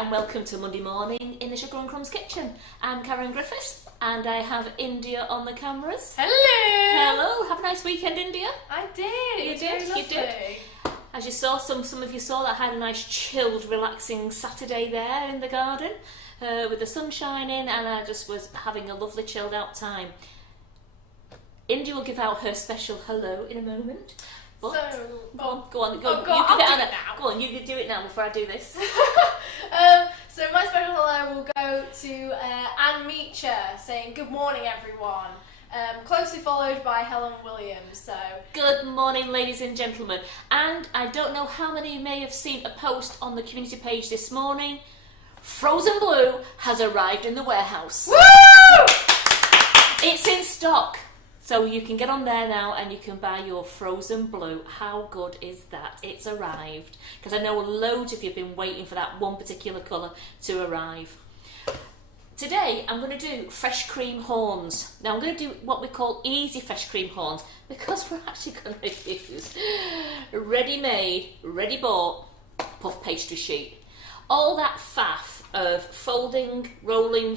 and welcome to Monday morning in the Sugar and Crumbs kitchen. I'm Karen Griffiths and I have India on the cameras. Hello! Hello, have a nice weekend, India. I did. You did? You did. As you saw, some of you saw that I had a nice chilled, relaxing Saturday there in the garden with the sun shining, and I just was having a lovely chilled out time. India will give out her special hello in a moment. But, go on. Go on, you can do it now before I do this. So my special hello will go to Anne Meacher saying good morning everyone, closely followed by Helen Williams. So good morning, ladies and gentlemen. And I don't know how many may have seen a post on the community page this morning. Frozen Blue has arrived in the warehouse. Woo! It's in stock. So you can get on there now and you can buy your Frozen Blue. How good is that? It's arrived. Because I know loads of you have been waiting for that one particular colour to arrive. Today I'm going to do fresh cream horns. Now I'm going to do what we call easy fresh cream horns because we're actually going to use ready-made, ready-bought puff pastry sheet. All that faff of folding, rolling,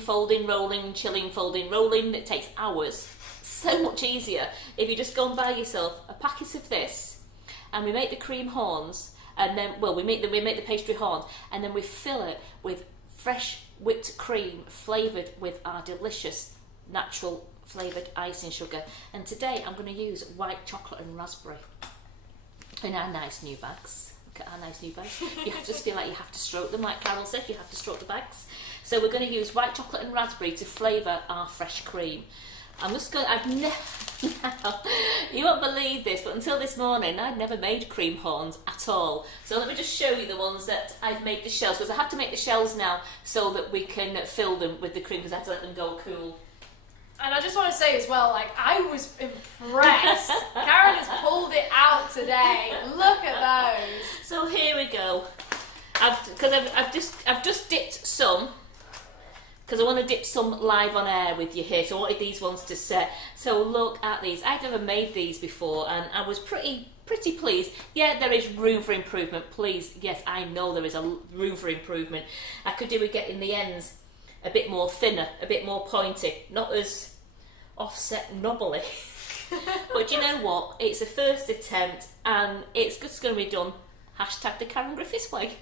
chilling, folding, rolling that takes hours. So much easier if you just go and buy yourself a packet of this, and we make the cream horns, and then we make the pastry horns, and then we fill it with fresh whipped cream flavoured with our delicious natural flavoured icing sugar. And today I'm going to use white chocolate and raspberry in our nice new bags. Look at our nice new bags. You have to feel like you have to stroke them, like Carol said. You have to stroke the bags. So we're going to use white chocolate and raspberry to flavour our fresh cream. You won't believe this, but until this morning I'd never made cream horns at all. So let me just show you the ones that I've made the shells, because I have to make the shells now so that we can fill them with the cream, because I have to let them go cool. And I just want to say as well, like, I was impressed. Karen has pulled it out today. Look at those. So here we go. I've just dipped some, because I want to dip some live on air with you here. So I wanted these ones to set. So look at these. I've never made these before, and I was pretty pleased. Yeah, there is room for improvement. Please, yes, I know there is a room for improvement. I could do with getting the ends a bit more thinner, a bit more pointy, not as offset knobbly. But you know what? It's a first attempt, and it's just going to be done. Hashtag the Karen Griffiths way.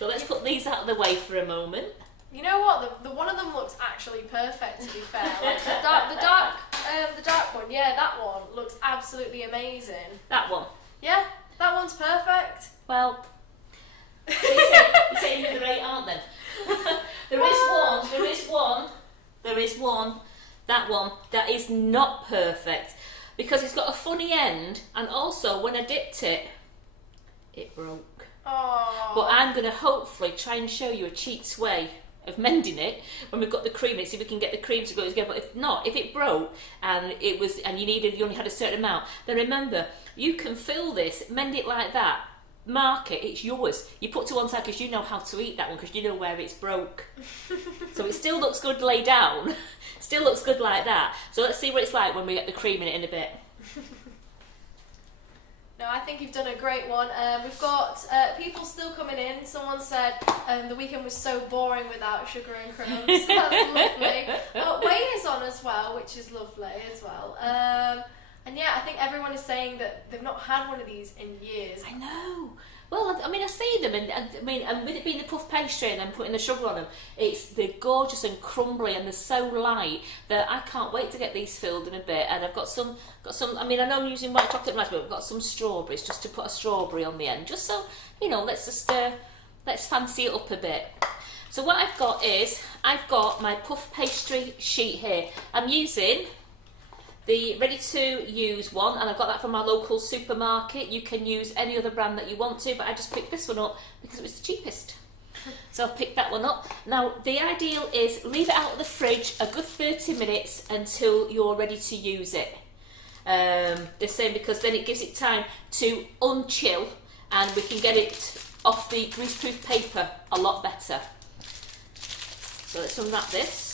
So let's put these out of the way for a moment. You know what? The one of them looks actually perfect. To be fair, like the dark one. Yeah, that one looks absolutely amazing. That one. Yeah, that one's perfect. Well, you're saying there ain't, aren't there? There is one. That one that is not perfect because it's got a funny end, and also when I dipped it, it broke. Oh. But I'm going to hopefully try and show you a cheats way of mending it when we've got the cream in it, see if we can get the cream to go together. But if not, if it broke and you only had a certain amount, then remember, you can fill this, mend it like that, mark it, it's yours. You put to one side because you know how to eat that one, because you know where it's broke. So it still looks good laid down, still looks good like that. So let's see what it's like when we get the cream in it in a bit. No, I think you've done a great one. We've got people still coming in. Someone said the weekend was so boring without Sugar and Crumbs. That's lovely. Wayne is on as well, which is lovely as well. And yeah, I think everyone is saying that they've not had one of these in years. I know. Well, I mean, I see them, and with it being the puff pastry and then putting the sugar on them, they're gorgeous and crumbly, and they're so light that I can't wait to get these filled in a bit. And I've got some. I mean, I know I'm using white chocolate and raspberry, but I've got some strawberries just to put a strawberry on the end, just so let's fancy it up a bit. So what I've got my puff pastry sheet here. I'm using the ready-to-use one, and I've got that from my local supermarket. You can use any other brand that you want to, but I just picked this one up because it was the cheapest. So I've picked that one up. Now, the ideal is leave it out of the fridge a good 30 minutes until you're ready to use it. The same, because then it gives it time to unchill, and we can get it off the greaseproof paper a lot better. So let's unwrap this.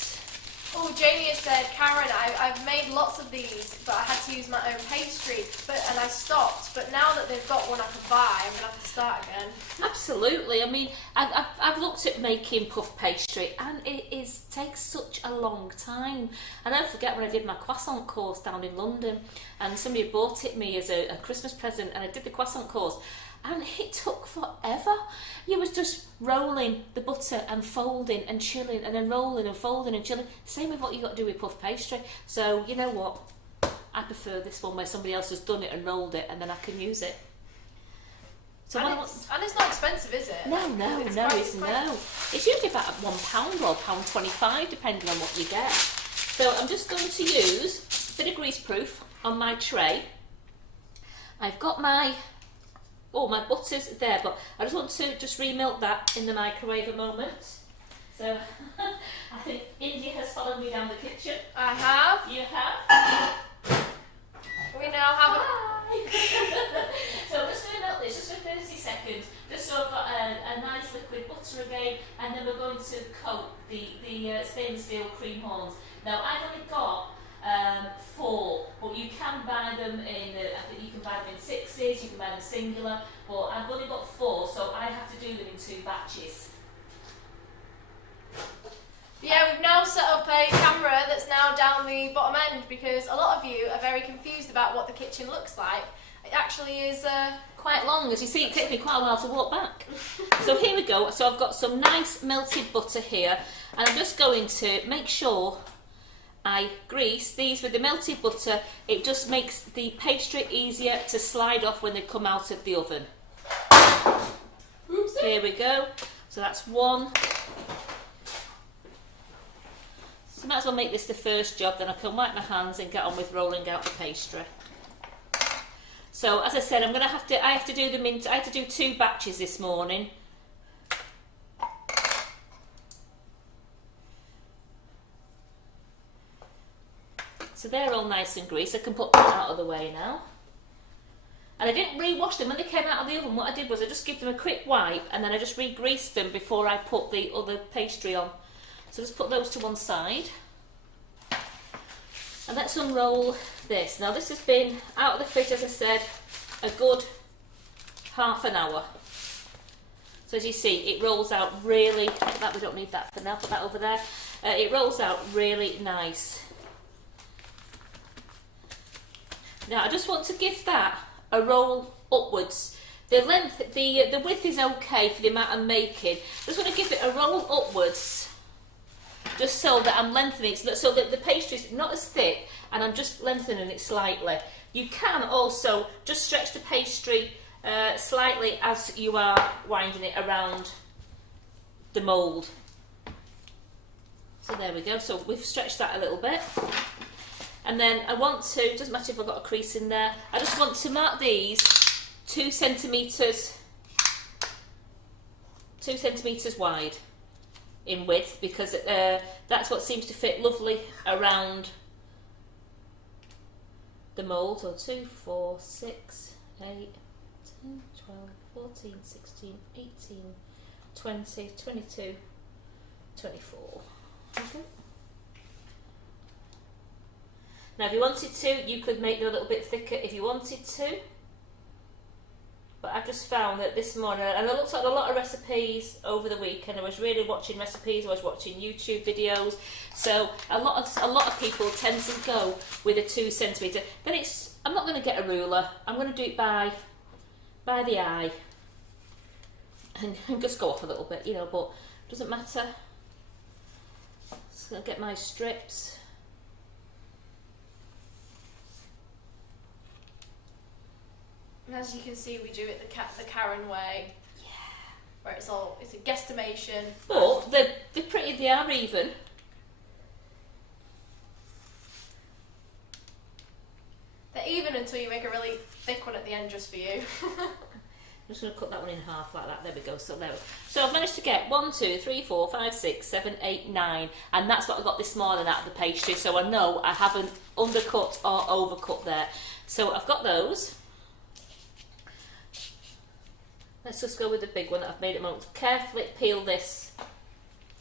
Oh, Jamie has said, Karen, I've made lots of these, but I had to use my own pastry, and I stopped. But now that they've got one I can buy, I'm going to have to start again. Absolutely. I mean, I've looked at making puff pastry, and takes such a long time. And I don't forget when I did my croissant course down in London, and somebody bought it me as a Christmas present, and I did the croissant course. And it took forever. You was just rolling the butter and folding and chilling and then rolling and folding and chilling. Same with what you got to do with puff pastry. So you know what? I prefer this one where somebody else has done it and rolled it and then I can use it. So and it's not expensive, is it? No. It's usually about £1 or £1.25 depending on what you get. So I'm just going to use a bit of grease proof on my tray. I've got my butter's there, but I just want to remelt that in the microwave a moment. So, I think India has followed me down the kitchen. I have. You have? We now have So I'm just going to melt this just for 30 seconds, just so I've got a nice liquid butter again, and then we're going to coat the stainless steel cream horns. Now, I've only got 4, but you can buy them in, I think you can buy them in 6s, you can buy them singular, but I've only got 4, so I have to do them in 2 batches. Yeah, we've now set up a camera that's now down the bottom end because a lot of you are very confused about what the kitchen looks like. It actually is quite long. As you see, it takes me quite a while to walk back. So here we go. So I've got some nice melted butter here, and I'm just going to make sure I grease these with the melted butter. It just makes the pastry easier to slide off when they come out of the oven. Oopsie. Here we go. So that's one. So might as well make this the first job, then I can wipe my hands and get on with rolling out the pastry. So as I said, I have to do 2 batches this morning. So they're all nice and greased. I can put them out of the way now. And I didn't re-wash them when they came out of the oven. What I did was I just give them a quick wipe and then I just re-greased them before I put the other pastry on. So just put those to one side. And let's unroll this. Now this has been out of the fridge, as I said, a good half an hour. So as you see, it rolls out really, we don't need that for now, put that over there. It rolls out really nice. Now I just want to give that a roll upwards. The length, the width is okay for the amount I'm making. I just want to give it a roll upwards, just so that I'm lengthening it, so that the pastry is not as thick, and I'm just lengthening it slightly. You can also just stretch the pastry slightly as you are winding it around the mould. So there we go. So we've stretched that a little bit. And then I want to, doesn't matter if I've got a crease in there, I just want to mark these 2 centimetres wide in width, because that's what seems to fit lovely around the mould. So 2, 4, 6, 8, 10, 12, 14, 16, 18, 20, 22, 24. Okay. Now if you wanted to, you could make them a little bit thicker if you wanted to. But I've just found that this morning, and I looked at a lot of recipes over the weekend. I was really watching recipes, I was watching YouTube videos. So a lot of people tend to go with a 2 centimetre. Then I'm not going to get a ruler. I'm going to do it by the eye, and just go off a little bit, you know. But it doesn't matter. Just going to get my strips. And as you can see, we do it the Karen way. Yeah. Where it's a guesstimation. But they're pretty, they are even. They're even until you make a really thick one at the end just for you. I'm just going to cut that one in half like that. There we go. So I've managed to get 1, 2, 3, 4, 5, 6, 7, 8, 9, and that's what I got this morning out of the pastry. So I know I haven't undercut or overcut there. So I've got those. Let's just go with the big one that I've made at the moment. Carefully peel this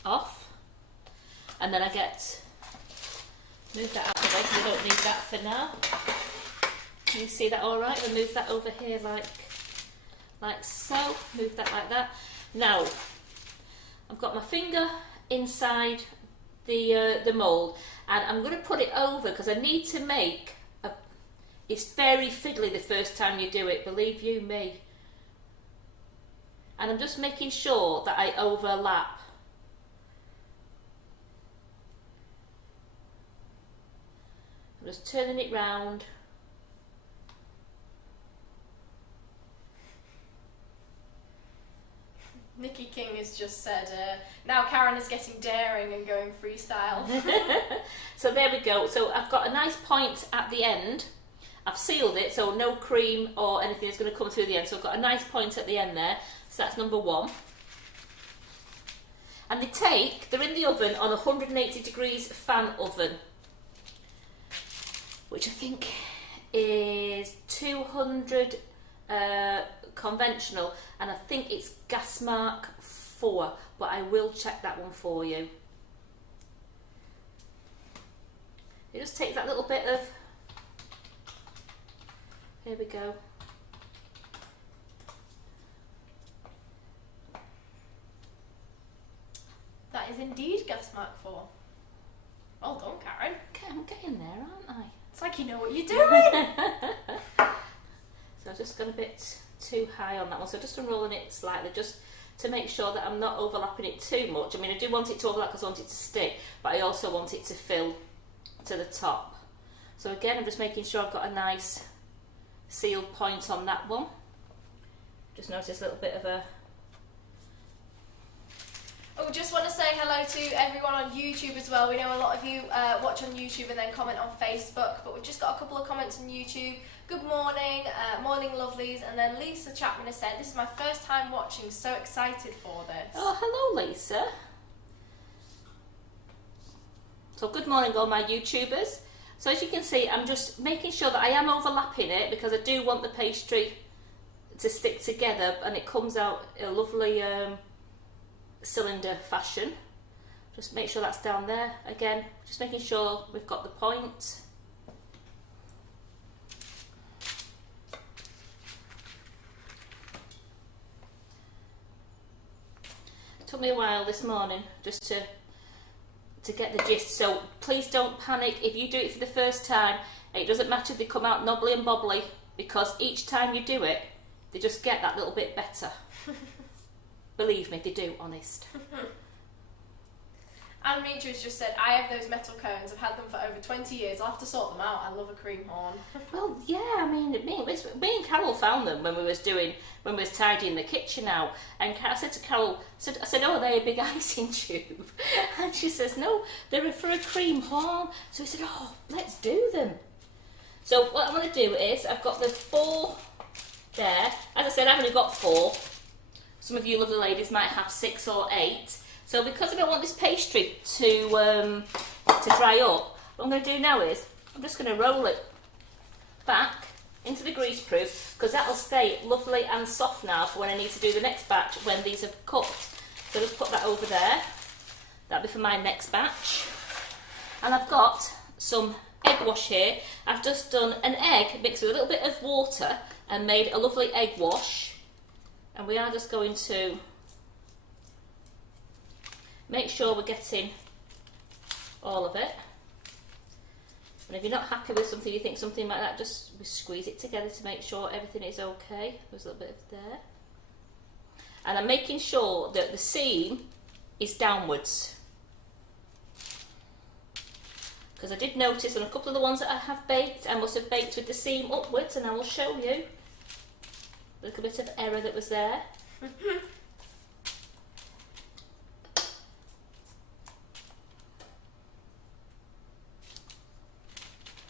off, and then I get Move that out of the way because we don't need that for now. Can you see that all right? We'll move that over here like so. Move that like that. Now, I've got my finger inside the mould, and I'm going to put it over because I need to make a. It's very fiddly the first time you do it, believe you me. And I'm just making sure that I overlap. I'm just turning it round. Nikki King has just said, now Karen is getting daring and going freestyle. So there we go. So I've got a nice point at the end. I've sealed it, so no cream or anything is going to come through the end. So I've got a nice point at the end there. So that's number one. And they're in the oven on 180 degrees fan oven, which I think is 200 conventional, and I think it's gas mark 4, but I will check that one for you. It just takes that little bit of, here we go. That is indeed gas mark 4. Well done, Karen. Okay, I'm getting there, aren't I? It's like you know what you're doing. So I've just gone a bit too high on that one, so just unrolling it slightly, just to make sure that I'm not overlapping it too much. I mean, I do want it to overlap because I want it to stick, but I also want it to fill to the top. So again, I'm just making sure I've got a nice sealed point on that one. Just notice a little bit of a... Oh, just want to say hello to everyone on YouTube as well. We know a lot of you watch on YouTube and then comment on Facebook, but we've just got a couple of comments on YouTube. Good morning, morning lovelies, and then Lisa Chapman has said, this is my first time watching, so excited for this. Oh, hello Lisa. So good morning all my YouTubers. So as you can see, I'm just making sure that I am overlapping it because I do want the pastry to stick together and it comes out a lovely cylinder fashion. Just make sure that's down there. Again, just making sure we've got the point. It took me a while this morning just to get the gist, so please don't panic if you do it for the first time. It doesn't matter if they come out knobbly and bobbly, because each time you do it they just get that little bit better. Believe me, they do, honest. Anne Demetrius just said, I have those metal cones, I've had them for over 20 years, I'll have to sort them out, I love a cream horn. Well, yeah, I mean, me and Carol found them when we was tidying the kitchen out, and I said to Carol, I said, oh, are they a big icing tube? And she says, no, they're for a cream horn. So we said, oh, let's do them. So what I'm going to do is, I've got the 4 there. As I said, I've only got 4. Some of you lovely ladies might have 6 or 8. So because I don't want this pastry to dry up, what I'm going to do now is I'm just going to roll it back into the grease proof, because that'll stay lovely and soft now for when I need to do the next batch when these are cooked. So just put that over there. That'll be for my next batch. And I've got some egg wash here. I've just done an egg mixed with a little bit of water and made a lovely egg wash. And we are just going to make sure we're getting all of it. And if you're not happy with something, you think something like that, just squeeze it together to make sure everything is okay. There's a little bit of there. And I'm making sure that the seam is downwards. Because I did notice on a couple of the ones that I have baked, I must have baked with the seam upwards, and I will show you a little bit of error that was there.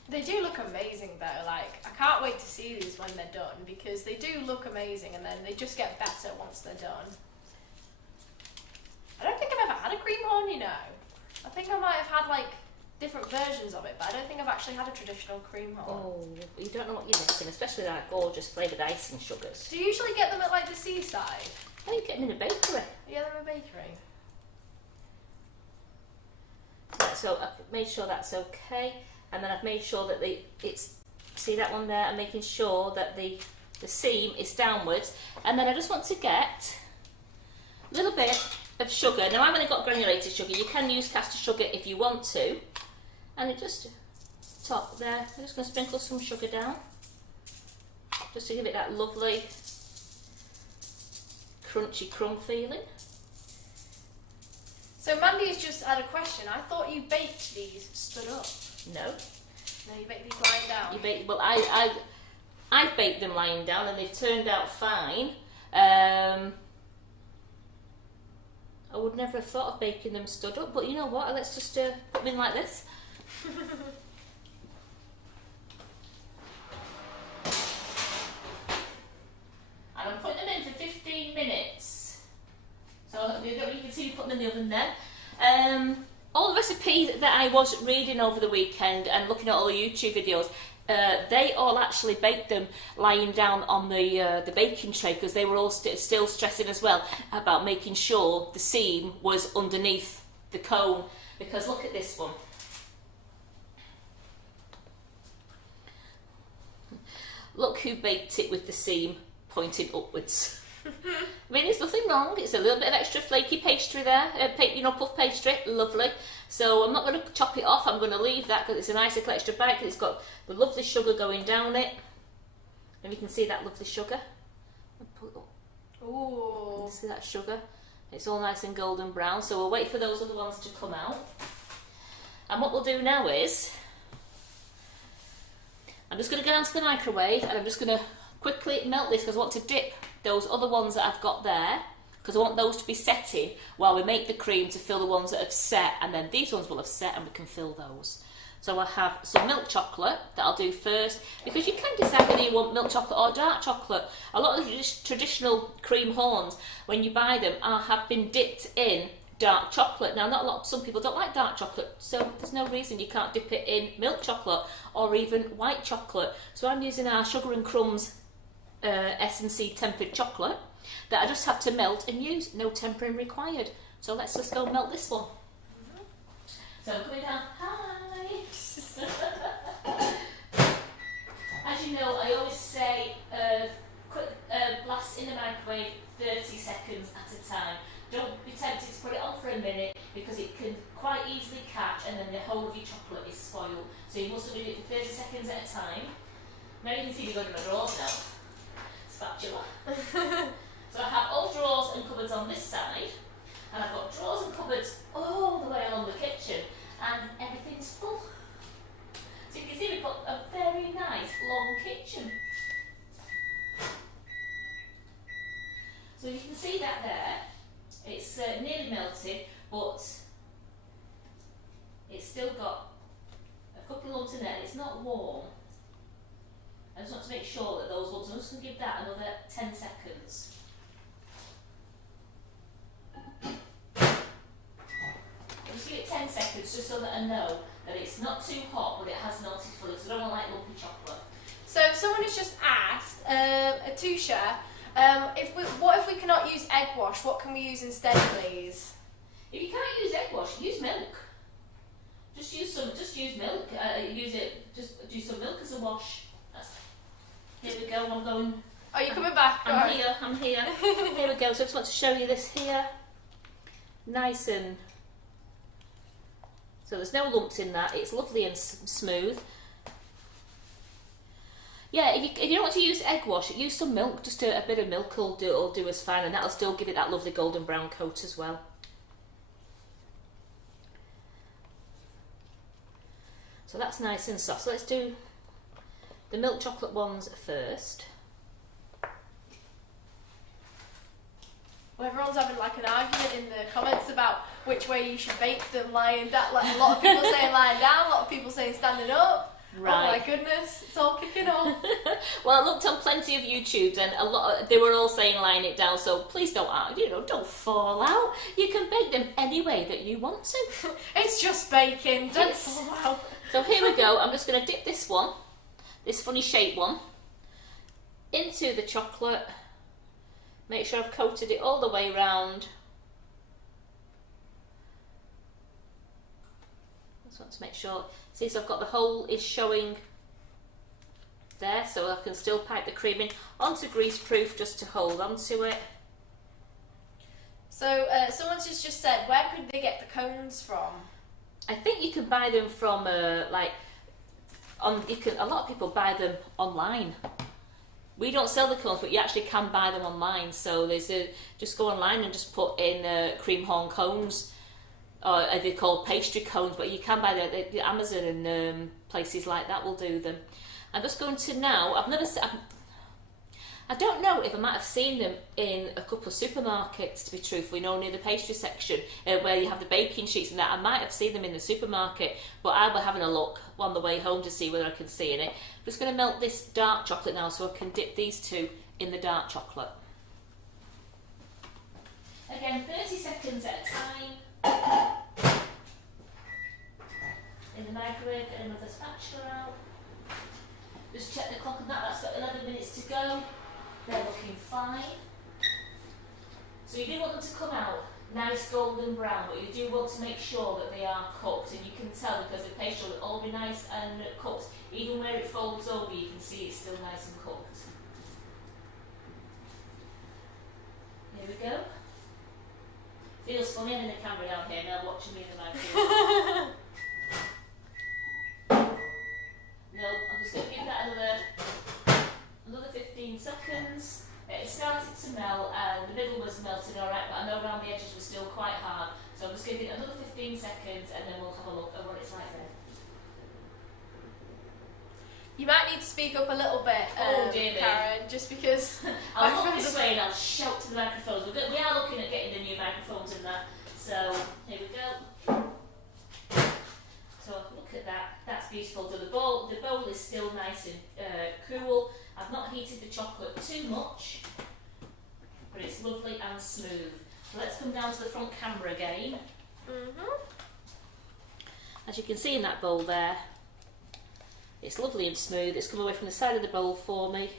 They do look amazing though, like, I can't wait to see these when they're done, because they do look amazing and then they just get better once they're done. I don't think I've ever had a cream horn, you know. I think I might have had like different versions of it, but I don't think I've actually had a traditional cream horn. Oh, you don't know what you're missing, especially like gorgeous flavoured icing sugars. Do you usually get them at like the seaside? Oh, you get them in a bakery. Yeah, they're in a bakery. Let's So I've made sure that's okay, and then I've made sure that see that one there, I'm making sure that the seam is downwards, and then I just want to get a little bit of sugar. Now I've only got granulated sugar, you can use caster sugar if you want to, and it just top there, I'm just going to sprinkle some sugar down, just to give it that lovely crunchy crumb feeling. So Mandy's just had a question. I thought you baked these stood up. No. No, you baked these lying down. Well, I baked them lying down and they've turned out fine. I would never have thought of baking them stood up, but you know what? Let's just put them in like this. And I'm putting them in for 15 minutes. So you can see me putting them in the oven then. All the recipes that I was reading over the weekend and looking at all the YouTube videos, they all actually baked them lying down on the baking tray, because they were all still stressing as well about making sure the seam was underneath the cone. Because look at this one. Look who baked it with the seam pointing upwards. I mean, there's nothing wrong. It's a little bit of extra flaky pastry there, puff pastry, lovely. So I'm not going to chop it off. I'm going to leave that because it's a nice little extra bite, because it's got the lovely sugar going down it. And you can see that lovely sugar. Ooh. See that sugar? It's all nice and golden brown. So we'll wait for those other ones to come out. And what we'll do now is, I'm just going to go down to the microwave and I'm just going to quickly melt this, because I want to dip those other ones that I've got there, because I want those to be setting while we make the cream to fill the ones that have set, and then these ones will have set and we can fill those. So I have some milk chocolate that I'll do first, because you can decide whether you want milk chocolate or dark chocolate. A lot of the traditional cream horns, when you buy them, have been dipped in dark chocolate. Now, some people don't like dark chocolate, so there's no reason you can't dip it in milk chocolate or even white chocolate. So I'm using our Sugar and Crumbs S&C tempered chocolate that I just have to melt and use, no tempering required. So let's just go melt this one. So I'm coming down. Hi! As you know, I always say quick blast in the microwave 30 seconds at a time. Don't be tempted to put it on for a minute, because it can quite easily catch and then the whole of your chocolate is spoiled. So you must do it for 30 seconds at a time. Now you can see me going to my drawers now. Spatula. So I have all drawers and cupboards on this side, and I've got drawers and cupboards all the way along the kitchen, and everything's full. So you can see we've got a very nice long kitchen. So you can see that there, it's nearly melted, but it's still got a couple of lumps in there. It's not warm. I just want to make sure that those ones, I'm just going to give that another 10 seconds. I'll just give it 10 seconds just so that I know that it's not too hot, but it has melted fully, because I don't want like lumpy chocolate. So someone has just asked, Atusha, what if we cannot use egg wash? What can we use instead, please? If you can't use egg wash, use milk. Just use milk. Just do some milk as a wash. Here we go, I'm going. Oh, you're coming back? I'm here. Here we go, so I just want to show you this here. Nice and... So there's no lumps in that, it's lovely and smooth. Yeah, if you don't want to use egg wash, use some milk, just a bit of milk will do us fine, and that'll still give it that lovely golden brown coat as well. So that's nice and soft. So let's do the milk chocolate ones first. Well, everyone's having like an argument in the comments about which way you should bake them, lying down. Like a lot of people saying lying down, a lot of people saying standing up. Right. Oh my goodness, it's all kicking off. Well, I looked on plenty of YouTubes, and they were all saying lying it down. So please don't don't fall out. You can bake them any way that you want to. It's just baking. Don't fall out. So here we go. I'm just going to dip this one, this funny shaped one, into the chocolate. Make sure I've coated it all the way around. Just want to make sure. See, so I've got the hole is showing there, so I can still pipe the cream in onto greaseproof just to hold onto it. So someone's just said, where could they get the cones from? I think you can buy them from a lot of people buy them online. We don't sell the cones, but you actually can buy them online. So just go online and just put in cream horn cones, or they're called pastry cones, but you can buy the Amazon and places like that will do them. I'm just going to now. I don't know if I might have seen them in a couple of supermarkets, to be truthful, near the pastry section where you have the baking sheets and that. I might have seen them in the supermarket, but I'll be having a look on the way home to see whether I can see in it. I'm just going to melt this dark chocolate now so I can dip these two in the dark chocolate. Again, 30 seconds at a time. In the microwave, get another spatula out. Just check the clock on that, that's got 11 minutes to go. They're looking fine. So you do want them to come out nice golden brown, but you do want to make sure that they are cooked, and you can tell because the pastry will all be nice and cooked. Even where it folds over, you can see it's still nice and cooked. Here we go. Feels funny having the camera down here now watching me in the microphone. No, I'm just going to give that another 15 seconds. It started to melt and the middle was melting alright, but I know around the edges were still quite hard. So I'm just giving it another 15 seconds and then we'll have a look at what it's like then. You might need to speak up a little bit, Karen, just because... I'll look this way and I'll shout to the microphones. We are looking at getting the new microphones in that. So, here we go. So look at that, that's beautiful. So the bowl is still nice and cool. I've not heated the chocolate too much, but it's lovely and smooth. So let's come down to the front camera again. As you can see in that bowl there, it's lovely and smooth. It's come away from the side of the bowl for me.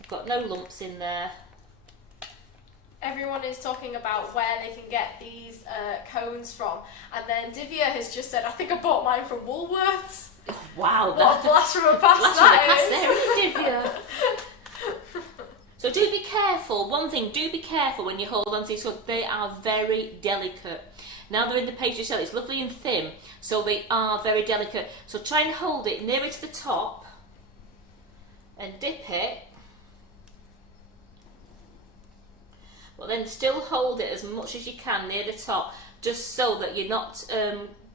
I've got no lumps in there. Everyone is talking about where they can get these cones from, and then Divya has just said, I think I bought mine from Woolworths. Oh, wow, what a blast from a past that is. Divya. So do be careful. One thing, do be careful when you hold on to these because they are very delicate. Now they're in the pastry shell, it's lovely and thin, so they are very delicate. So try and hold it nearer to the top and dip it. But then still hold it as much as you can near the top, just so that you're not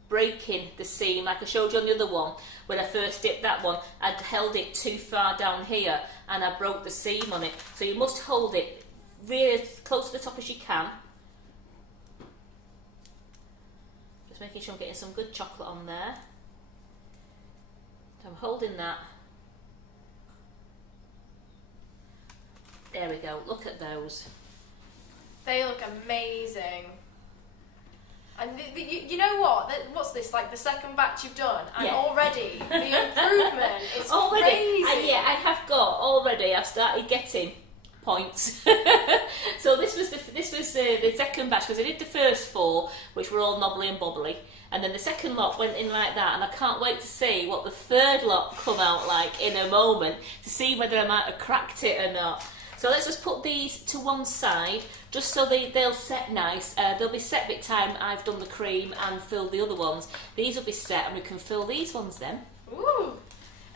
breaking the seam. Like I showed you on the other one, when I first dipped that one, I'd held it too far down here and I broke the seam on it. So you must hold it really as close to the top as you can. Just making sure I'm getting some good chocolate on there. So I'm holding that. There we go, look at those. They look amazing. And you know what? What's this, like the second batch you've done? And already, the improvement is crazy. I've started getting points. So this was the second batch, because I did the first 4, which were all knobbly and bobbly. And then the second lot went in like that, and I can't wait to see what the third lot come out like in a moment, to see whether I might have cracked it or not. So let's just put these to one side, just so they'll set nice. They'll be set by the time I've done the cream and filled the other ones. These will be set and we can fill these ones then. Ooh!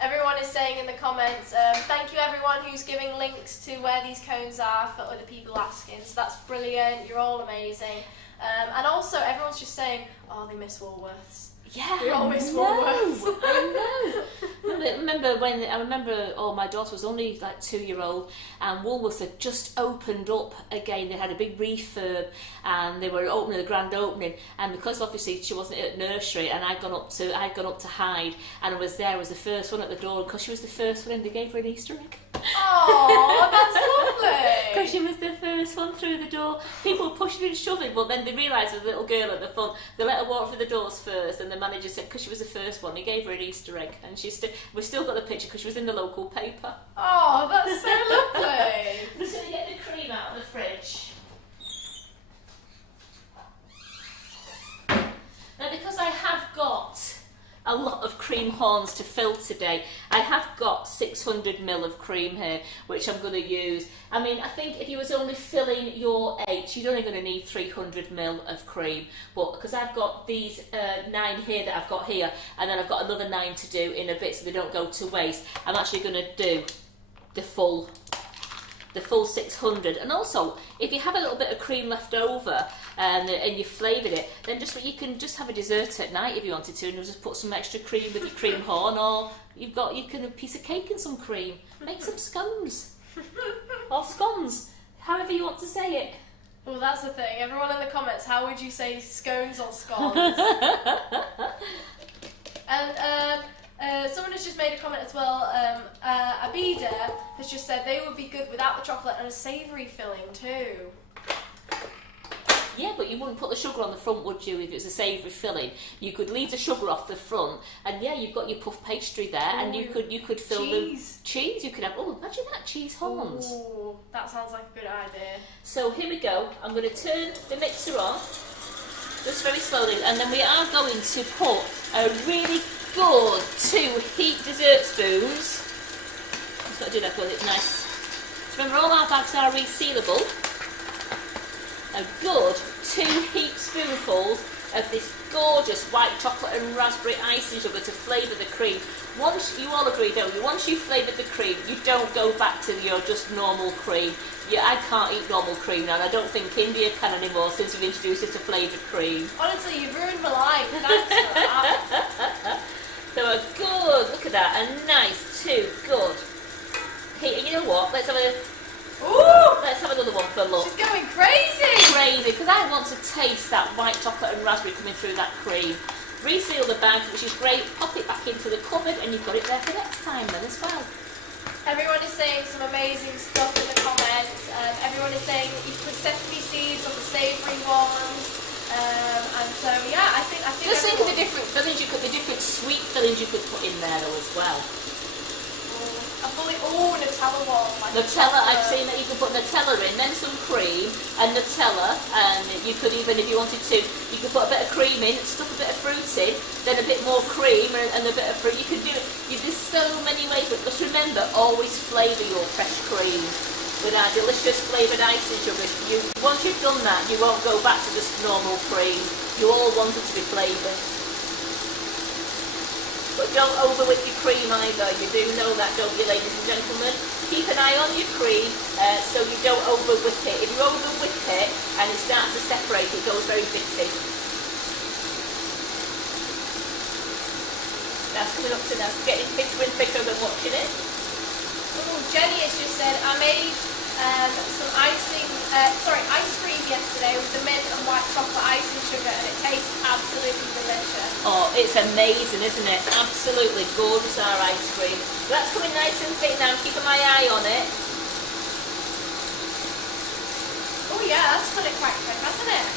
Everyone is saying in the comments, thank you everyone who's giving links to where these cones are for other people asking. So that's brilliant, you're all amazing. And also everyone's just saying, oh, they miss Woolworths. Yeah, we all miss Woolworths. I know. I remember my daughter was only like 2-year-old, and Woolworths had just opened up again. They had a big refurb, and they were opening the grand opening. And because obviously she wasn't at nursery, and I'd gone up to hide, and I was the first one at the door. Because she was the first one, and they gave her an Easter egg. Oh, that's lovely. Because she was the first one through the door. People were pushing and shoving, but then they realised there was a little girl at the front. They let her walk through the doors first, and the manager said, because she was the first one, he gave her an Easter egg. And we've still got the picture because she was in the local paper. Oh, that's so lovely. I'm just going to get the cream out of the fridge. horns to fill today. I have got 600ml of cream here, which I'm going to use. I mean, I think if you was only filling your 8, you're only going to need 300ml of cream. But because I've got these 9 here that I've got here, and then I've got another 9 to do in a bit so they don't go to waste, I'm actually going to do the full 600. And also, if you have a little bit of cream left over and you flavoured it, then you can just have a dessert at night if you wanted to, and you'll just put some extra cream with your cream horn, or you can a piece of cake and some cream. Make some scones or scones, however you want to say it. Well, that's the thing. Everyone in the comments, how would you say scones or scones? And someone has just made a comment as well. Abida has just said they would be good without the chocolate and a savoury filling too. Yeah, but you wouldn't put the sugar on the front, would you, if it was a savoury filling? You could leave the sugar off the front, and yeah, you've got your puff pastry there, and you could fill cheese. The cheese. You could have, imagine that, cheese horns. Ooh, that sounds like a good idea. So here we go. I'm going to turn the mixer on, just very slowly, and then we are going to put a really good 2 heat dessert spoons. Just got to do that because it's nice. Remember, all our bags are resealable. A good 2 heap spoonfuls of this gorgeous white chocolate and raspberry icing sugar to flavour the cream. Once, you all agree, don't you? Once you've flavoured the cream, you don't go back to your just normal cream. I can't eat normal cream now, and I don't think India can anymore since we've introduced it to flavoured cream. Honestly, you've ruined my life. Thanks for that. So a good, look at that, a nice 2 good heat. And you know what? Let's have another one for a look. She's going crazy! Crazy, because I want to taste that white chocolate and raspberry coming through that cream. Reseal the bag, which is great. Pop it back into the cupboard, and you've got it there for next time then as well. Everyone is saying some amazing stuff in the comments. Everyone is saying you put sesame seeds on the savoury ones. And so yeah, I think just think of the different fillings the different sweet fillings you could put in there though as well. Nutella one. Nutella, I've seen that you can put Nutella in, then some cream and Nutella, and you could even, if you wanted to, you could put a bit of cream in, stuff a bit of fruit in, then a bit more cream and a bit of fruit. You could do it. There's so many ways, but just remember, always flavour your fresh cream with our delicious flavoured icing sugar. Once you've done that, you won't go back to just normal cream. You all want it to be flavoured. But don't overwhip your cream either. You do know that, don't you, ladies and gentlemen? Keep an eye on your cream so you don't overwhip it. If you overwhip it and it starts to separate, it goes very bitty. That's coming up to now. It's getting thicker and thicker than watching it. Oh, Jenny has just said, I made some ice cream yesterday with the mint and white chocolate icing sugar, and it tastes absolutely delicious. Oh, it's amazing, isn't it? Absolutely gorgeous, our ice cream. That's coming nice and thick now. Keeping my eye on it. Oh yeah, that's done it quite quick, hasn't it?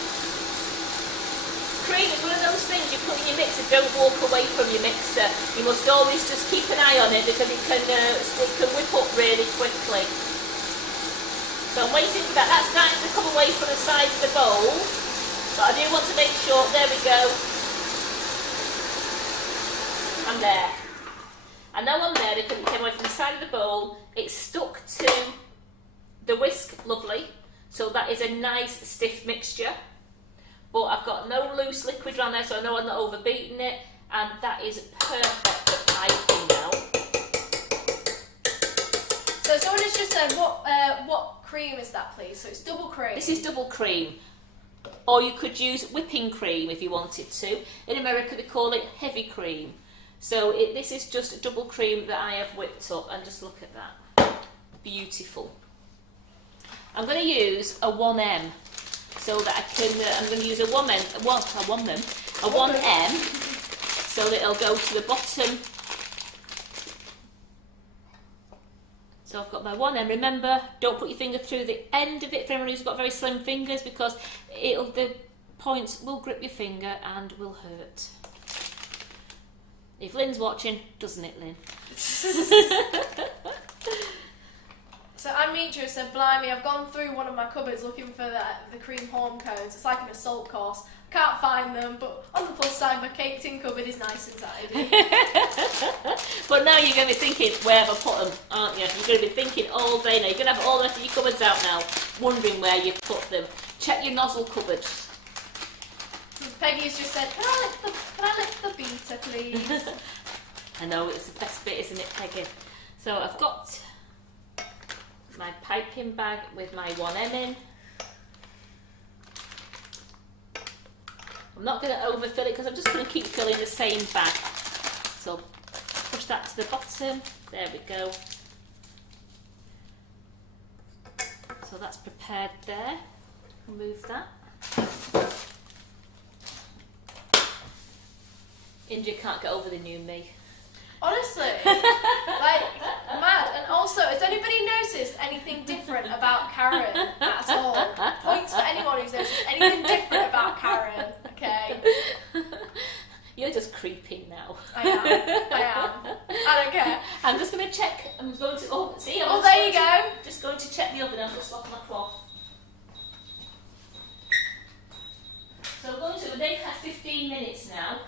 Cream is one of those things you put in your mixer. Don't walk away from your mixer. You must always just keep an eye on it because it can whip up really quickly. So I'm waiting for that. That's starting to come away from the sides of the bowl. But I do want to make sure. There we go. I'm there. And now I'm there. It came away from the side of the bowl. It's stuck to the whisk. Lovely. So that is a nice stiff mixture. But I've got no loose liquid around there, so I know I'm not overbeating it. And that is perfect for piping now. So someone has just said, what cream is that, please? So it's double cream. This is double cream. Or you could use whipping cream if you wanted to. In America they call it heavy cream. So this is just double cream that I have whipped up, and just look at that. Beautiful. I'm going to use a 1M. So that I'm going to use a 1M, so that it'll go to the bottom. So I've got my 1M. Remember, don't put your finger through the end of it for anyone who's got very slim fingers, because the points will grip your finger and will hurt. If Lynn's watching, doesn't it, Lynn? So Amitra said, blimey, I've gone through one of my cupboards looking for the cream horn cones. It's like an assault course. Can't find them, but on the plus side, my cake tin cupboard is nice and tidy. But now you're going to be thinking, where have I put them, aren't you? You're going to be thinking all day now. You're going to have all the rest of your cupboards out now, wondering where you've put them. Check your nozzle cupboard. Peggy's just said, can I lick the beater, please? I know, it's the best bit, isn't it, Peggy? So I've got my piping bag with my 1M in. I'm not going to overfill it because I'm just going to keep filling the same bag. So push that to the bottom. There we go. So that's prepared there. Remove that. India can't get over the new me. Honestly, like, mad. And also, has anybody noticed anything different about Karen at all? Points for anyone who's noticed anything different about Karen, okay? You're just creeping now. I am. I don't care. I'm just going to check. I'm going to, oh, see, Oh, there you go. Just going to check the oven. I've just off my cloth. So we're going to, they've had 15 minutes now.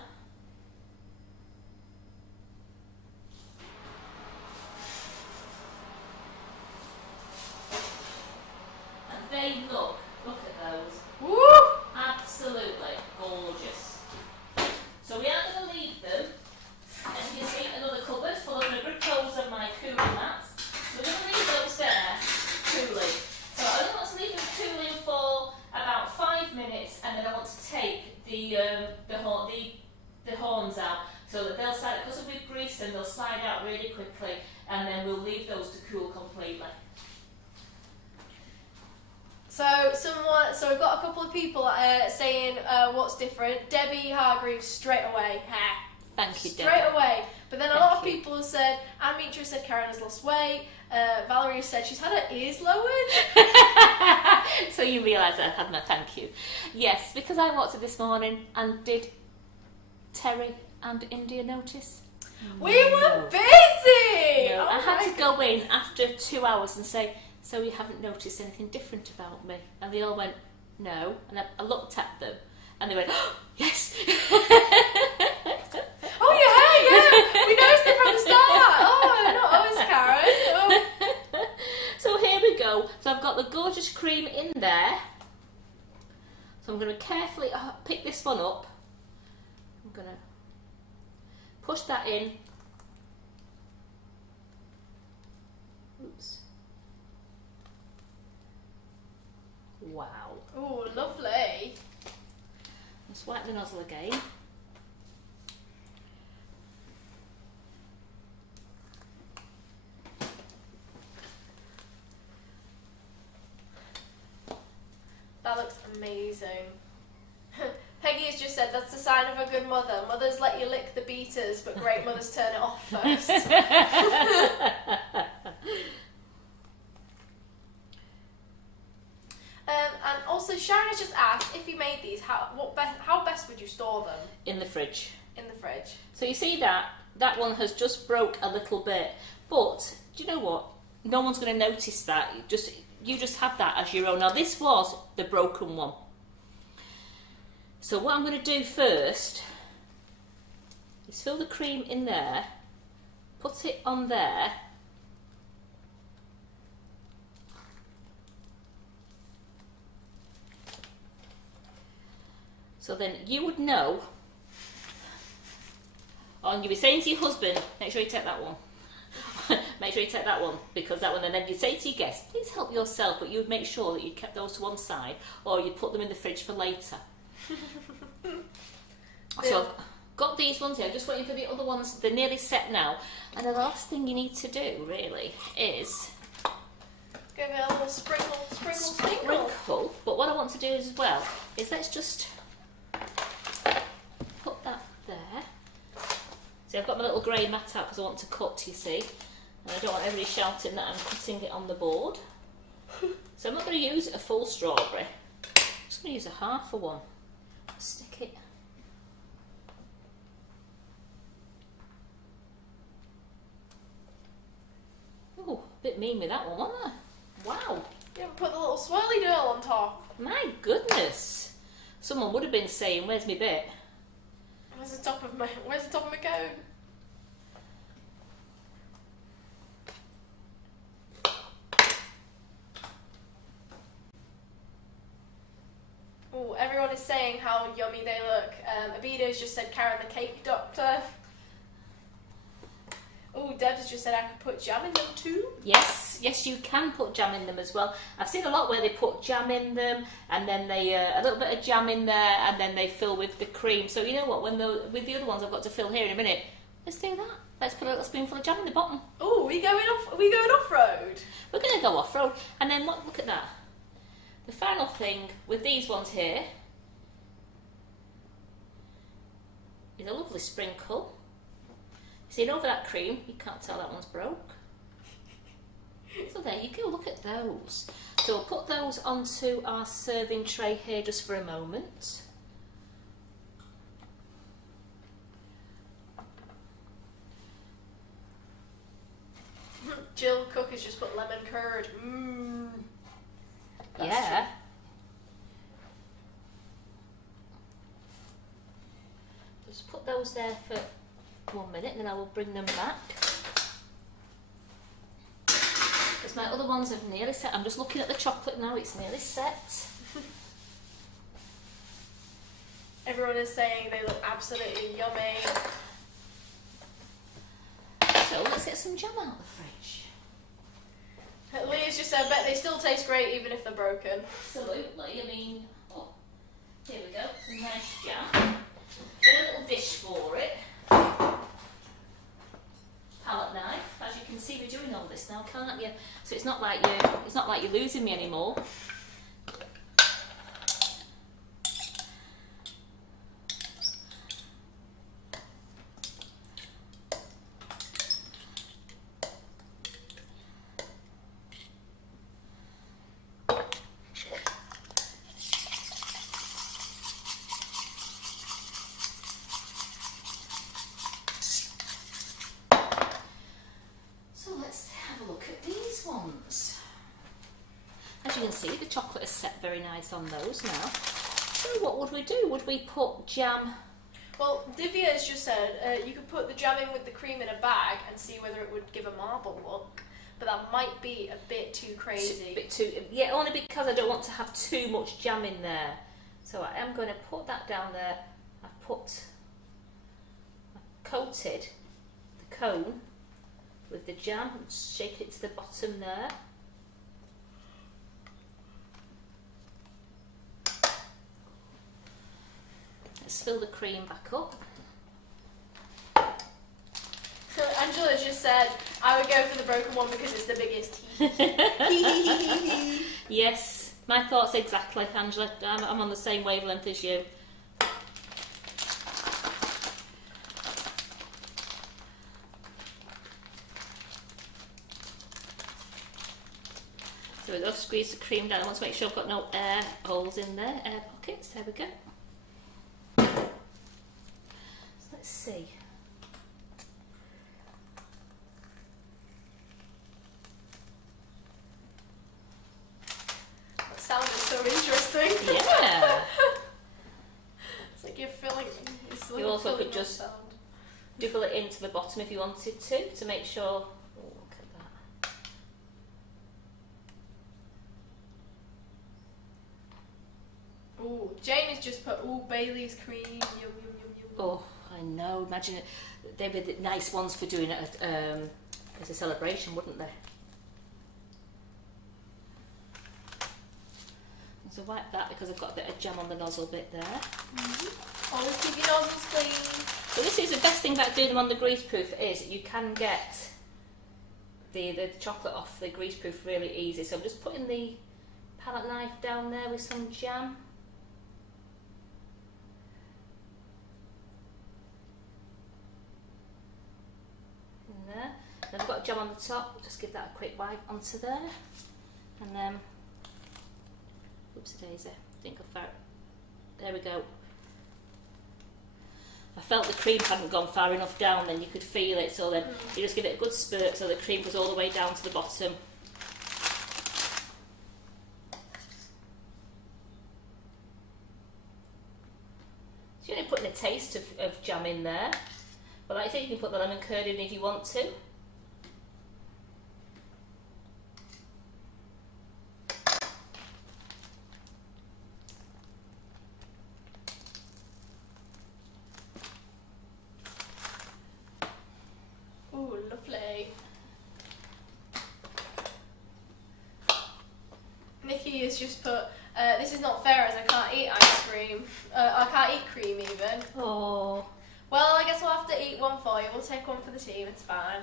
They look at those. Woo! Absolutely gorgeous. So we are going to leave them, as you can see, another cupboard full of the good holes of my cooling mats. So we're going to leave those there, cooling. So I only want to leave them cooling for about 5 minutes, and then I want to take the horns out, so that they'll slide, because we've greased them, they'll slide out really quickly, and then we'll leave those to cool completely. So we've got a couple of people saying what's different. Debbie Hargreaves straight away, hair. Thank you, Debbie. Straight away. But then a lot of people have said, Anne Mitra said Karen has lost weight. Valerie said she's had her ears lowered. So you realise that I had my thank you. Yes, because I walked in this morning, and did Terry and India notice? We were busy! No, I had to go in after 2 hours and say, so you haven't noticed anything different about me? And they all went, no. And I looked at them, and they went, oh, yes. Oh yeah, we noticed it from the start. Oh, not always Karen. Oh. So here we go. So I've got the gorgeous cream in there. So I'm going to carefully pick this one up. I'm going to push that in. Oops. Wow. Oh, lovely. Let's wipe the nozzle again. That looks amazing. Peggy has just said that's the sign of a good mother. Mothers let you lick the beaters, but great mothers turn it off first. And also, Sharon has just asked, if you made these, how best would you store them? In the fridge. In the fridge. So you see that one has just broke a little bit, but do you know what? No one's going to notice that. You just have that as your own. Now this was the broken one. So what I'm going to do first is fill the cream in there, put it on there. So then you would know, and you'll be saying to your husband, make sure you take that one. Make sure you take that one, because that one, and then you say to your guests, please help yourself, but you would make sure that you kept those to one side, or you put them in the fridge for later. So I've got these ones here, I'm just waiting for the other ones, they're nearly set now. And the last thing you need to do, really, is give it a little sprinkle. But what I want to do as well is let's just put that there. See, I've got my little grey mat out because I want to cut, you see. And I don't want everybody shouting that I'm cutting it on the board. So I'm not going to use a full strawberry. I'm just going to use a half of one. Stick it. Oh, a bit mean with that one, wasn't I? Wow. You haven't put the little swirly girl on top. My goodness. So Someone would have been saying, where's my bit? Where's the top of my cone? Oh, everyone is saying how yummy they look. Abida's just said Karen the cake doctor. Oh, Deb's just said I could put jam in them too. Yes, you can put jam in them as well. I've seen a lot where they put jam in them and then they a little bit of jam in there and then they fill with the cream. So you know what? With the other ones I've got to fill here in a minute. Let's do that. Let's put a little spoonful of jam in the bottom. Oh, we going off road? We're going to go off road, and then look at that. The final thing with these ones here is a lovely sprinkle. See, over that cream, you can't tell that one's broke. So there you go, look at those. So we'll put those onto our serving tray here just for a moment. Jill Cook has just put lemon curd. Mmm. Yeah. Just put those there for 1 minute and then I will bring them back. Because my other ones have nearly set. I'm just looking at the chocolate now, it's nearly set. Everyone is saying they look absolutely yummy. So let's get some jam out of the fridge. Leah's just said, I bet they still taste great even if they're broken. Absolutely, I mean, oh, here we go, some nice jam. Get a little dish for it. Palette knife. As you can see, we're doing all this now, can't you? So it's not like you're losing me anymore. As you can see, the chocolate is set very nice on those now. So what would we do? Would we put jam? Well, Divya has just said you could put the jam in with the cream in a bag and see whether it would give a marble look, but that might be a bit too crazy. Yeah, only because I don't want to have too much jam in there. So I am going to put that down there. I've coated the cone with the jam, shake it to the bottom there. Let's fill the cream back up. Angela just said, I would go for the broken one because it's the biggest. Yes, my thoughts exactly, Angela. I'm on the same wavelength as you. So we'll just squeeze the cream down. I want to make sure I've got no air holes in there, air pockets. There we go. So let's see. That sound is so interesting. Yeah. It's like you're filling. You also could just jiggle it into the bottom if you wanted to make sure. Oh, look at that. Ooh, Jane has just put Bailey's cream. Yum yum yum yum. Oh, I know. Imagine it. They'd be the nice ones for doing it as a celebration, wouldn't they? So wipe that because I've got a bit of jam on the nozzle bit there. Mm-hmm. Always keep your nozzles clean. So this is the best thing about doing them on the greaseproof is you can get the chocolate off the greaseproof really easy. So I'm just putting the palette knife down there with some jam. In there. Then I've got jam on the top. Just give that a quick wipe onto there, and then. Oopsie daisy, think of that. There we go. I felt the cream hadn't gone far enough down, then you could feel it, so then you just give it a good spurt so the cream goes all the way down to the bottom. So you're only putting a taste of jam in there. But like I say, you can put the lemon curd in if you want to. Ooh, lovely. Nikki has just put, this is not fair as I can't eat ice cream. I can't eat cream even. Oh. Well, I guess we'll have to eat one for you. We'll take one for the team, it's fine.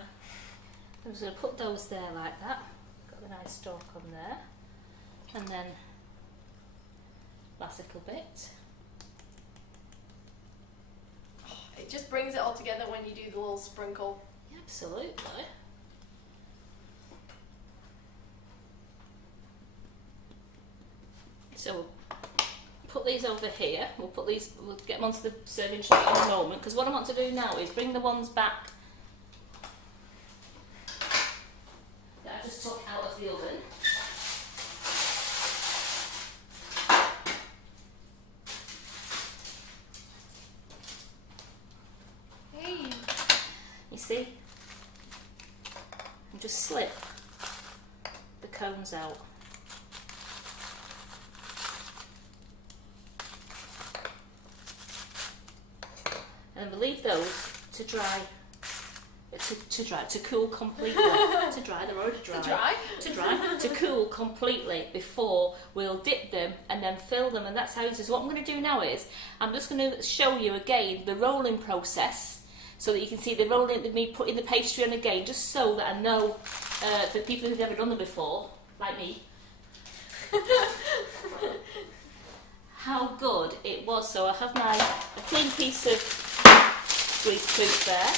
I'm just going to put those there like that. Got the nice stalk on there. And then last little bit. It just brings it all together when you do the little sprinkle. Absolutely. So we'll put these over here. We'll get them onto the serving tray in a moment, because what I want to do now is bring the ones back that I just took out of the oven. Hey! You see? And just slip the cones out. And we'll leave those to dry, to cool completely. To dry, they're already dry. To cool completely before we'll dip them and then fill them, and that's how it is. What I'm going to do now is, I'm just going to show you again the rolling process, so that you can see the rolling, me putting the pastry on again, just so that I know, for people who've never done them before, like me, how good it was. So I have a clean piece of grease proof there.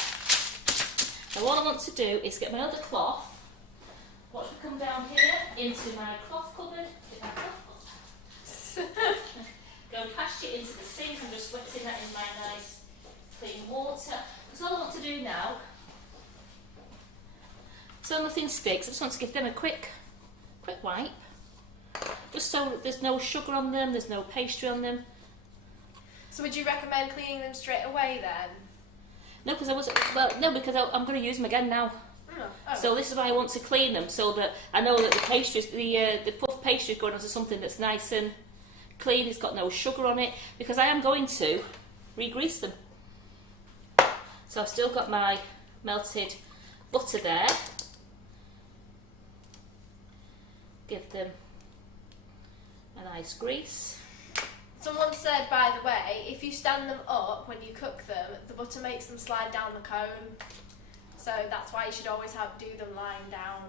Now what I want to do is get my other cloth. Watch me come down here into my cloth cupboard. Get my cloth up. Go and cash it into the sink. I'm just wetting that in my nice clean water. Because all I want to do now, so nothing sticks, I just want to give them a quick wipe. Just so there's no sugar on them, there's no pastry on them. So would you recommend cleaning them straight away then? No, because I'm going to use them again now. Oh. So this is why I want to clean them, so that I know that the pastries, the puff pastry is going onto something that's nice and clean. It's got no sugar on it, because I am going to re-grease them. So I've still got my melted butter there. Give them a nice grease. Someone said, by the way, if you stand them up when you cook them, the butter makes them slide down the cone. So that's why you should always do them lying down.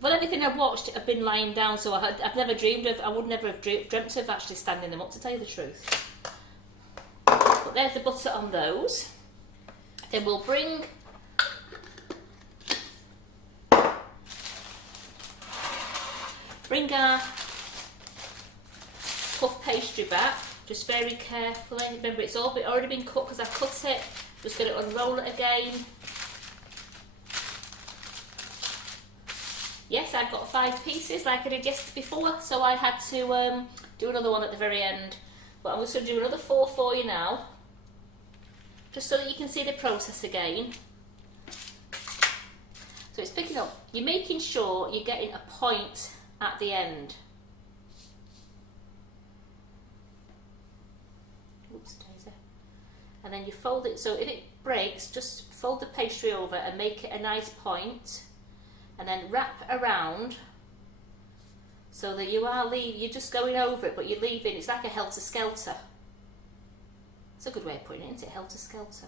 Well, everything I've watched have been lying down, so I've never dreamed of, I would never have dreamt of actually standing them up, to tell you the truth. But there's the butter on those. Then we'll bring our puff pastry back, just very carefully. Remember, it's already been cut because I cut it. Just going to unroll it again. Yes, I've got 5 pieces like I did yesterday before, so I had to do another one at the very end. But I'm just going to do another 4 for you now, just so that you can see the process again. So it's picking up. You're making sure you're getting a point at the end. Oops, Daisy. And then you fold it, so if it breaks, just fold the pastry over and make it a nice point, and then wrap around so that you're just going over it, but you're leaving, it's like a helter-skelter. It's a good way of putting it, isn't it? Helter-skelter.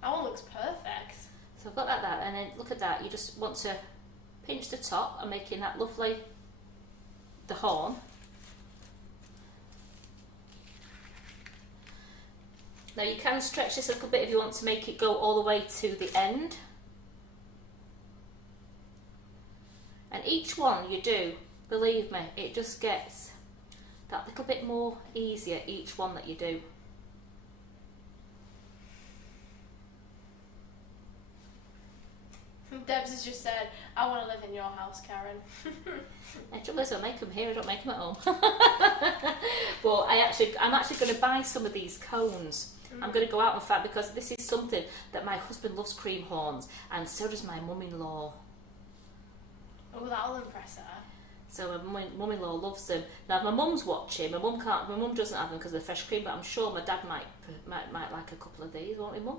That one looks perfect. So I've got that, and then look at that, you just want to pinch the top and making that lovely, the horn. Now you can stretch this a little bit if you want to make it go all the way to the end. And each one you do, believe me, it just gets that little bit more easier, each one that you do. Debs has just said, I want to live in your house, Karen. The trouble is I make them here, I don't make them at home. But I'm actually going to buy some of these cones. I'm going to go out and find, because this is something that my husband loves, cream horns, and so does my mum-in-law. Oh, that'll impress her. So my mum-in-law loves them. Now my mum's watching. My mum doesn't have them because of the fresh cream, but I'm sure my dad might like a couple of these, won't he, Mum?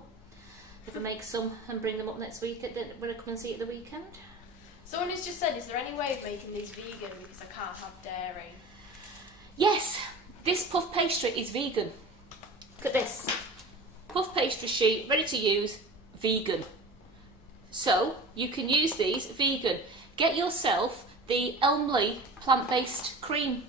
If I make some and bring them up next week when I come and see it at the weekend. Someone has just said, is there any way of making these vegan because I can't have dairy? Yes, this puff pastry is vegan. Look at this. Puff pastry sheet, ready to use, vegan. So, you can use these vegan. Get yourself the Elmley plant-based cream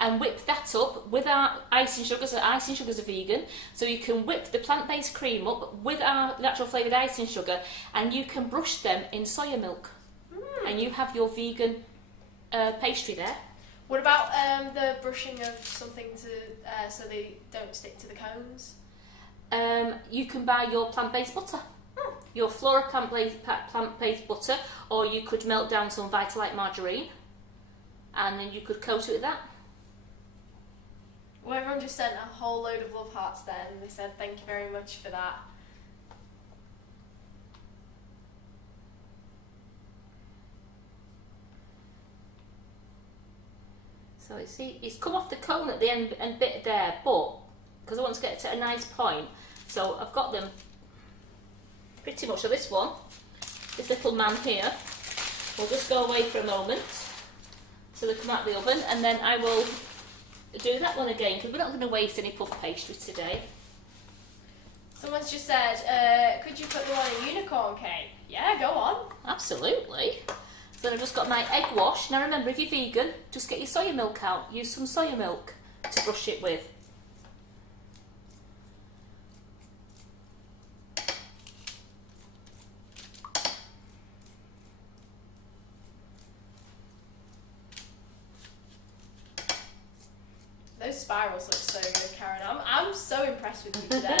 and whip that up with our icing sugars. So icing sugars are vegan, so you can whip the plant-based cream up with our natural flavoured icing sugar, and you can brush them in soya milk. And you have your vegan pastry there. What about the brushing of something to so they don't stick to the cones? You can buy your plant-based butter. Your Flora plant-based butter, or you could melt down some Vitalite margarine and then you could coat it with that. Well, everyone just sent a whole load of love hearts then, and they said thank you very much for that. So it's come off the cone at the end and bit there, but because I want to get to a nice point, so I've got them pretty much. So this little man here, will just go away for a moment till they come out of the oven, and then I will do that one again because we're not going to waste any puff pastry today. Someone's just said, could you put them on a unicorn cake? Yeah, go on. Absolutely. So then I've just got my egg wash. Now remember, if you're vegan, just get your soya milk out. Use some soya milk to brush it with. Those spirals look so good, Karen. I'm so impressed with you today.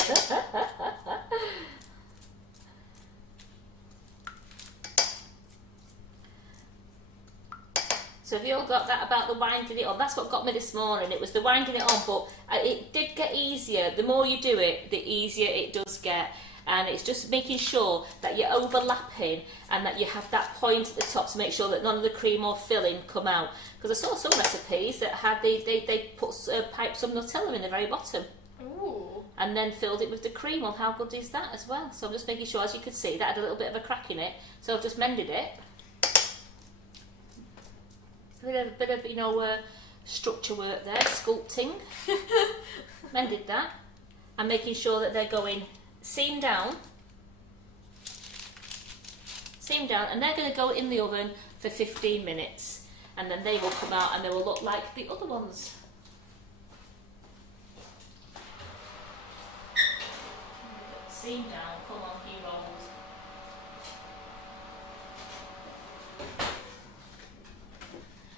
So have you all got that about the winding it on? That's what got me this morning. It was the winding it on, but it did get easier. The more you do it, the easier it does get. And it's just making sure that you're overlapping and that you have that point at the top to make sure that none of the cream or filling come out. Because I saw some recipes that had they put piped some Nutella in the very bottom. Ooh. And then filled it with the cream. Well, how good is that as well? So I'm just making sure, as you could see, that had a little bit of a crack in it. So I've just mended it. A bit of structure work there, sculpting. Mended that. And making sure that they're going seam down, and they're going to go in the oven for 15 minutes, and then they will come out and they will look like the other ones. Seam down, come on, heroes.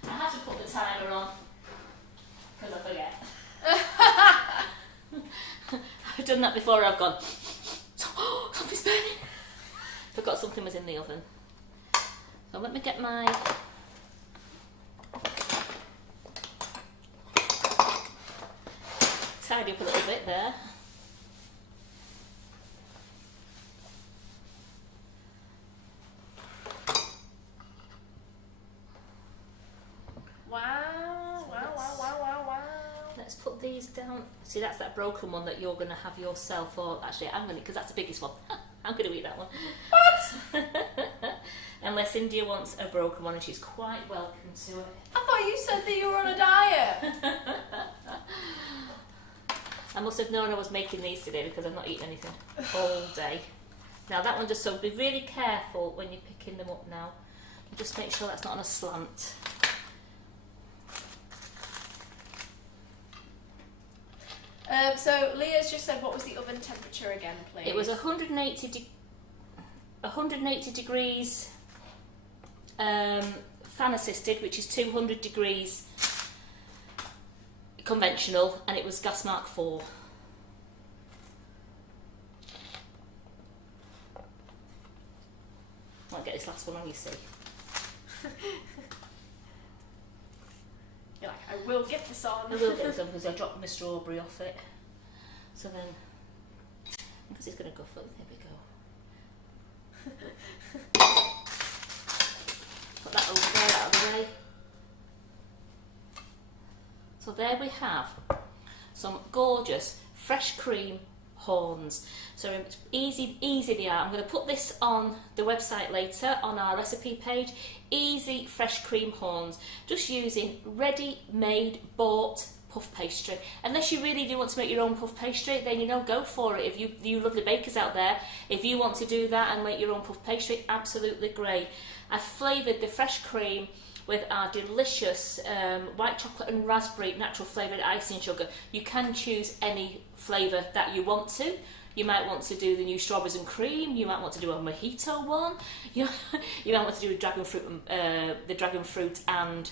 I have to put the timer on because I forget. I've done that before. I've gone, something's burning. Forgot something was in the oven. So let me get my tidy up a little bit there. Let's put these down. See, that's that broken one that you're going to have yourself, or actually I'm going to, because that's the biggest one. I'm going to eat that one. What? Unless India wants a broken one, and she's quite welcome to it. I thought you said that you were on a diet. I must have known I was making these today because I've not eaten anything all day. Now that one, just so be really careful when you're picking them up now. Just make sure that's not on a slant. So Leah's just said, what was the oven temperature again, please? It was 180 degrees fan assisted, which is 200 degrees conventional, and it was gas mark 4. can't get this last one on, you see. You're like, I will get this on. I will get this on because I dropped my strawberry off it. So then, because it's going to go full, there we go. Put that over there out of the way. So there we have some gorgeous fresh cream horns. So easy they are. I'm going to put this on the website later on our recipe page. Easy fresh cream horns, just using ready-made bought puff pastry. Unless you really do want to make your own puff pastry, then go for it. If you lovely bakers out there, if you want to do that and make your own puff pastry, absolutely great. I've flavoured the fresh cream with our delicious white chocolate and raspberry natural flavoured icing sugar. You can choose any flavour that you want to. You might want to do the new strawberries and cream. You might want to do a mojito one. You might want to do a dragon fruit and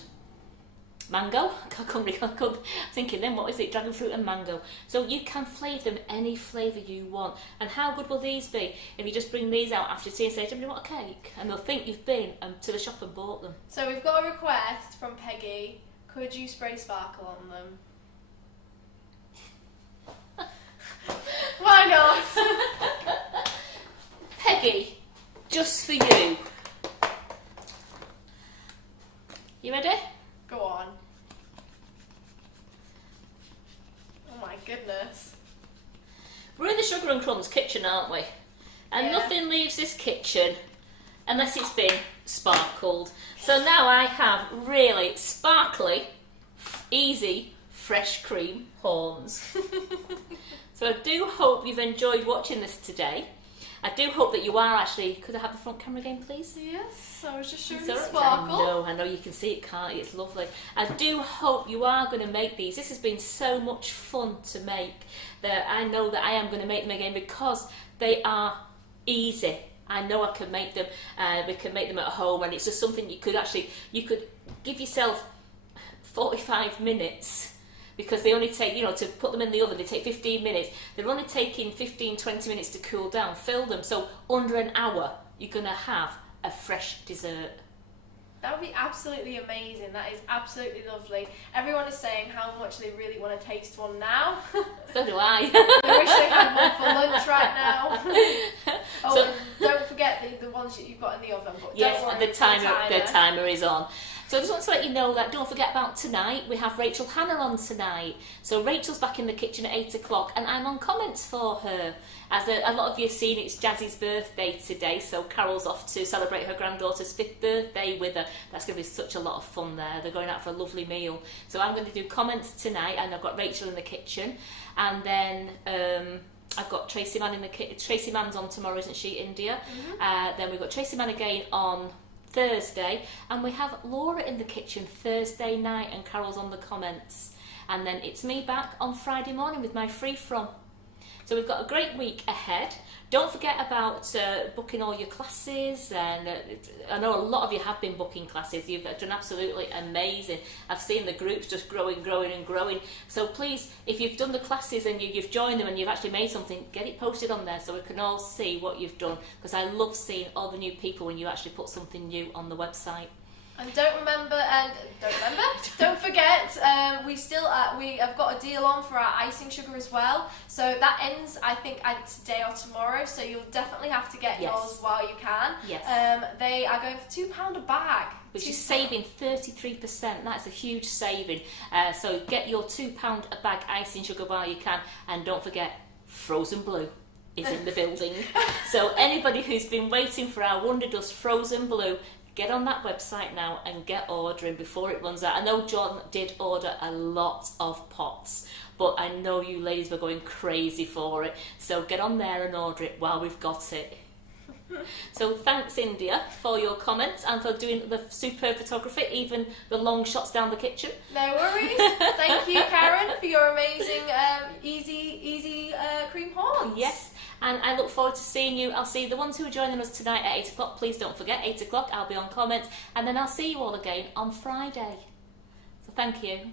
mango. I'm thinking then, what is it? Dragon fruit and mango. So you can flavour them any flavour you want. And how good will these be if you just bring these out after tea and say, do you want a cake? And they'll think you've been to the shop and bought them. So we've got a request from Peggy. Could you spray sparkle on them? Why not? Peggy, just for you. You ready? Go on. Oh my goodness. We're in the Sugar and Crumbs kitchen, aren't we? And Yeah. nothing leaves this kitchen unless it's been sparkled. So now I have really sparkly, easy, fresh cream horns. So I do hope you've enjoyed watching this today. I do hope that you are actually... Could I have the front camera again, please? Yes, I was just showing It's the all right. sparkle. I know you can see it, can't you? It's lovely. I do hope you are going to make these. This has been so much fun to make that I know that I am going to make them again because they are easy. I know I can make them. We can make them at home, and it's just something you could give yourself 45 minutes. Because they only take, to put them in the oven, they take 15 minutes. They're only taking 15-20 minutes to cool down. Fill them, so under an hour, you're going to have a fresh dessert. That would be absolutely amazing. That is absolutely lovely. Everyone is saying how much they really want to taste one now. So do I. They wish they had one for lunch right now. Oh, So- and don't forget the ones that you've got in the oven. But Yes, don't worry, the timer is on. So I just want to let you know that don't forget about tonight. We have Rachel Hannah on tonight. So Rachel's back in the kitchen at 8 o'clock and I'm on comments for her. As a lot of you have seen, it's Jazzy's birthday today, so Carol's off to celebrate her granddaughter's 5th birthday with her. That's going to be such a lot of fun there. They're going out for a lovely meal. So I'm going to do comments tonight, and I've got Rachel in the kitchen. And then I've got Tracy Mann in the kitchen. Tracy Mann's on tomorrow, isn't she, India? Mm-hmm. Then we've got Tracy Mann again on Thursday. And we have Laura in the kitchen Thursday night, and Carol's on the comments. And then it's me back on Friday morning with my free from. So we've got a great week ahead. Don't forget about booking all your classes, and I know a lot of you have been booking classes. You've done absolutely amazing. I've seen the groups just growing. So please, if you've done the classes and you've joined them and you've actually made something, get it posted on there so we can all see what you've done, because I love seeing all the new people when you actually put something new on the website. And don't forget, we have got a deal on for our icing sugar as well. So that ends, I think, either today or tomorrow. So you'll definitely have to get yours while you can. Yes. They are going for £2 a bag, which is saving 33%. That's a huge saving. So get your £2 a bag icing sugar while you can, and don't forget, Frozen Blue is in the building. So anybody who's been waiting for our Wonder Dust Frozen Blue, get on that website now and get ordering before it runs out. I know John did order a lot of pots, but I know you ladies were going crazy for it. So get on there and order it while we've got it. So thanks, India, for your comments and for doing the superb photography, even the long shots down the kitchen. No worries. Thank you, Karen, for your amazing easy cream horns. Yes. And I look forward to seeing you. I'll see the ones who are joining us tonight at 8 o'clock. Please don't forget, 8 o'clock, I'll be on comments. And then I'll see you all again on Friday. So thank you.